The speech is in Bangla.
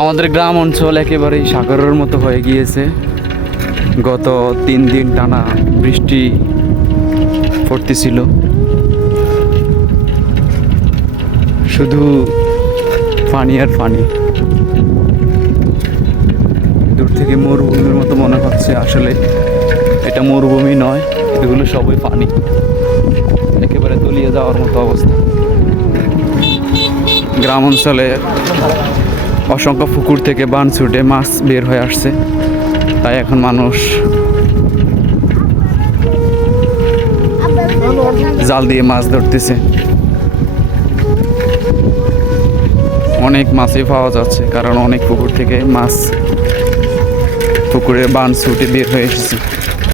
আমাদের গ্রাম অঞ্চল একেবারেই সাগরের মতো হয়ে গিয়েছে। গত 3 দিন টানা বৃষ্টি পড়তেছিল, শুধু পানি আর পানি। দূর থেকে মরুভূমির মতো মনে হচ্ছে, আসলে এটা মরুভূমি নয়, এগুলো সবই পানি, একেবারে তলিয়ে যাওয়ার মতো অবস্থা। গ্রাম অঞ্চলে অসংখ্য পুকুর থেকে বান ছুটে মাছ বের হয়ে আসছে, তাই এখন মানুষ জাল দিয়ে মাছ ধরতেছে। অনেক মাছই পাওয়া যাচ্ছে, কারণ অনেক পুকুর থেকে মাছ পুকুরে বান ছুটে বের হয়ে এসেছে।